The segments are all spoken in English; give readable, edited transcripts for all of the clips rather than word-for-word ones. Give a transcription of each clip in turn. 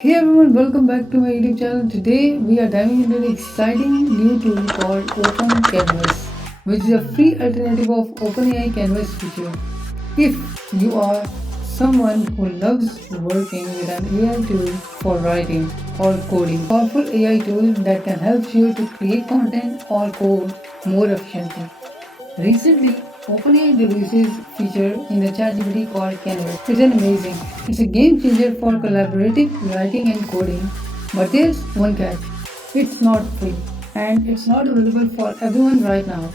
Hey everyone, welcome back to my YouTube channel. Today we are diving into the exciting new tool called Open Canvas, which is a free alternative of OpenAI Canvas feature. If you are someone who loves working with an AI tool for writing or coding, powerful AI tool that can help you to create content or code more efficiently. Recently, OpenAI releases feature in the ChatGPT called Canvas. It's an amazing. It's a game changer for collaborative writing and coding. But there's one catch. It's not free and it's not available for everyone right now.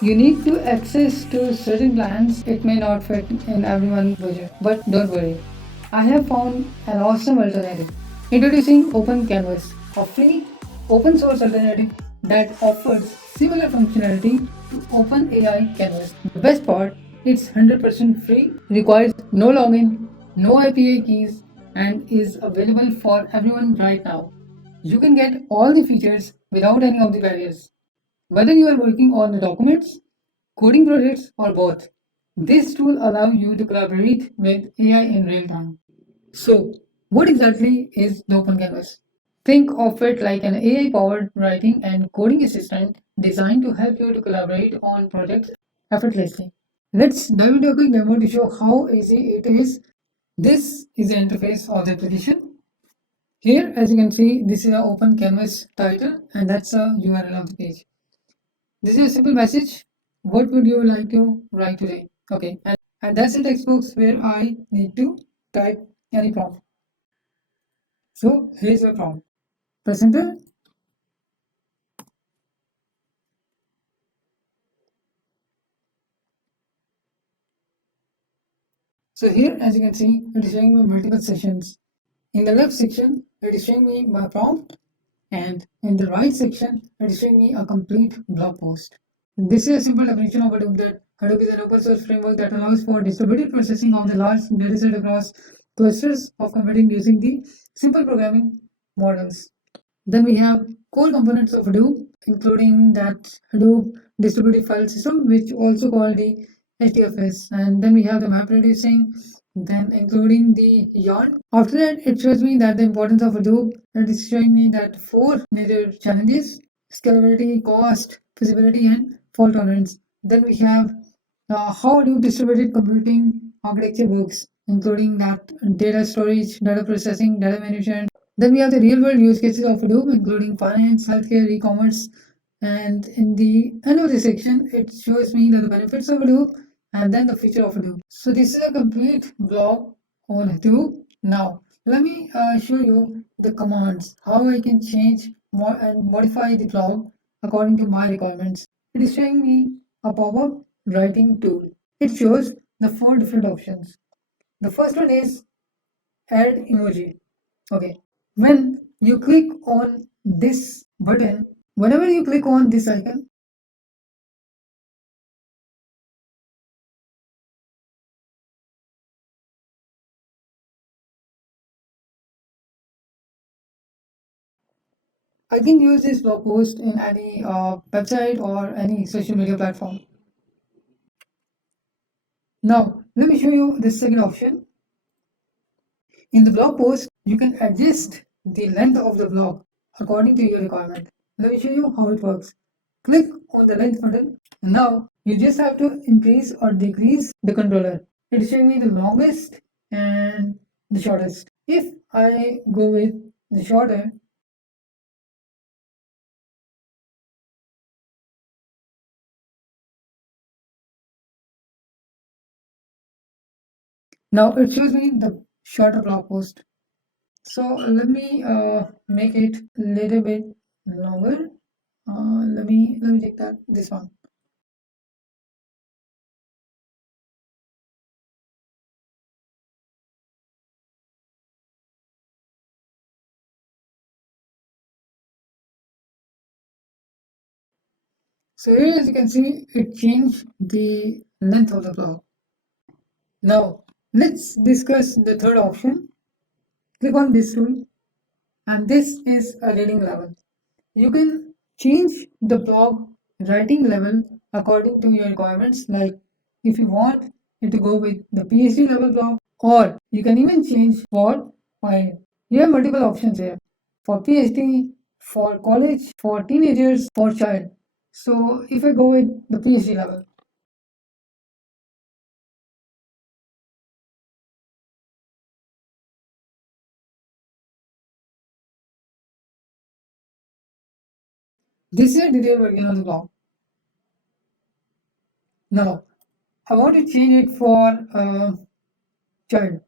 You need to access to certain plans. It may not fit in everyone's budget. But don't worry. I have found an awesome alternative. Introducing Open Canvas, a free open source alternative that offers similar functionality to OpenAI Canvas. The best part, it's 100% free, requires no login, no API keys, and is available for everyone right now. You can get all the features without any of the barriers. Whether you are working on the documents, coding projects, or both, this tool allows you to collaborate with AI in real time. So, what exactly is the Open Canvas? Think of it like an AI powered writing and coding assistant designed to help you to collaborate on projects effortlessly. Let's dive into a quick demo to show how easy it is. This is the interface of the application. Here, as you can see, this is an Open Canvas title and that's a URL of the page. This is a simple message. What would you like to write today? Okay, and that's the text box where I need to type any prompt. So here's your prompt. Press enter. So here, as you can see, it is showing me multiple sections. In the left section, it is showing me my prompt, and in the right section, it is showing me a complete blog post. This is a simple definition of Hadoop that Hadoop is an open source framework that allows for distributed processing of the large dataset across clusters of computing using the simple programming models. Then we have core components of Hadoop, including that Hadoop distributed file system, which also called the HDFS. And then we have the map reducing, then including the yarn. After that, it shows me that the importance of Hadoop. It is showing me that four major challenges: scalability, cost, feasibility, and fault tolerance. Then we have how Hadoop distributed computing architecture works, including that data storage, data processing, data management. Then we have the real world use cases of Hadoop, including finance, healthcare, e-commerce. And in the end of the section, it shows me that the benefits of Hadoop and then the feature of Hadoop. So this is a complete blog on Hadoop. Now, let me show you the commands, how I can change and modify the blog according to my requirements. It is showing me a pop-up writing tool. It shows the four different options. The first one is add emoji. Okay. When you click on this button, whenever you click on this icon, I can use this blog post in any website or any social media platform. Now, let me show you the second option. In the blog post, you can adjust the length of the blog according to your requirement. Let me show you how it works. Click on the length button. Now, you just have to increase or decrease the controller. It is showing me the longest and the shortest. If I go with the shorter, now it shows me the shorter blog post. So let me make it a little bit longer. Let me take that this one. So here, as you can see, it changed the length of the blog. Now let's discuss the third option. Click on this tool, and this is a reading level. You can change the blog writing level according to your requirements. Like if you want it to go with the PhD level blog, or you can even change for file. You have multiple options here for PhD, for college, for teenagers, for child. So if I go with the PhD level, this is a detailed version of the blog. Now I want to change it for child.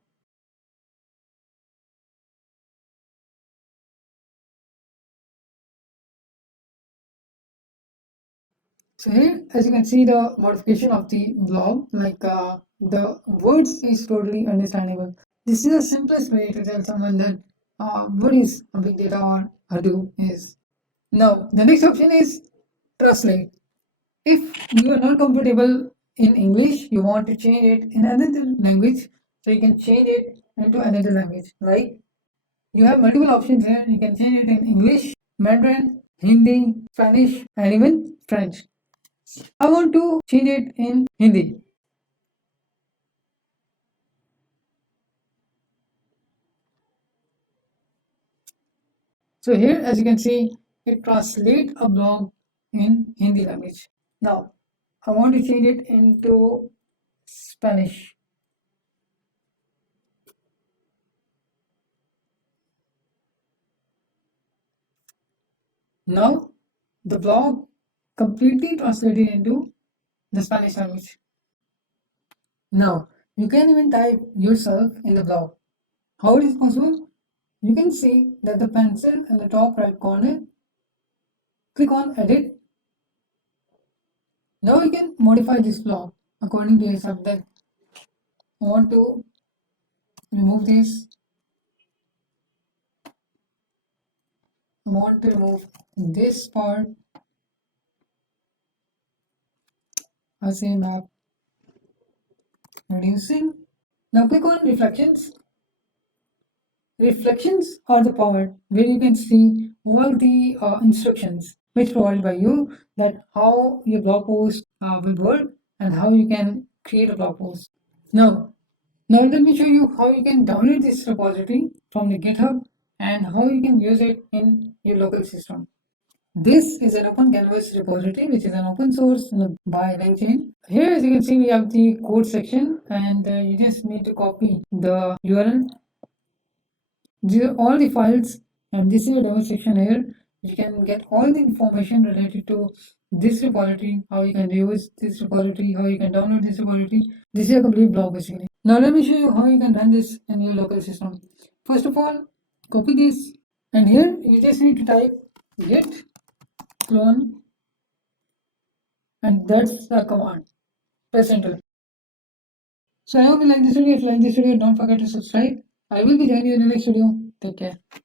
So here, as you can see, the modification of the blog, like the words is totally understandable. This is the simplest way to tell someone that what is a big data or Hadoop is. Now, the next option is translate. If you are not comfortable in English, you want to change it in another language, so you can change it into another language. Like you have multiple options here. You can change it in English, Mandarin, Hindi, Spanish, and even French. I want to change it in Hindi. So here, as you can see, it translates a blog in Hindi language. Now, I want to change it into Spanish. Now, the blog completely translated into the Spanish language. Now, you can even type yourself in the blog. How it is possible? You can see that the pencil in the top right corner, click on edit. Now you can modify this blog according to your subject. I want to remove this. I want to remove this part. I say map reducing. Now click on reflections. Reflections are the part where you can see all the instructions which provided by you, that how your blog post will work and how you can create a blog post. Now let me show you how you can download this repository from the GitHub and how you can use it in your local system. This is an open canvas repository, which is an open source by LangChain. Here, as you can see, we have the code section, and you just need to copy the URL. These are all the files, and this is a demo section here. You can get all the information related to this repository, how you can use this repository, how you can download this repository. This is a complete blog basically. Now let me show you how you can run this in your local system. First of all, copy this, and here you just need to type git clone, and that's the command. Press enter. So I hope you like this video. If you like this video, don't forget to subscribe. I will be joining you in the next video. Take care.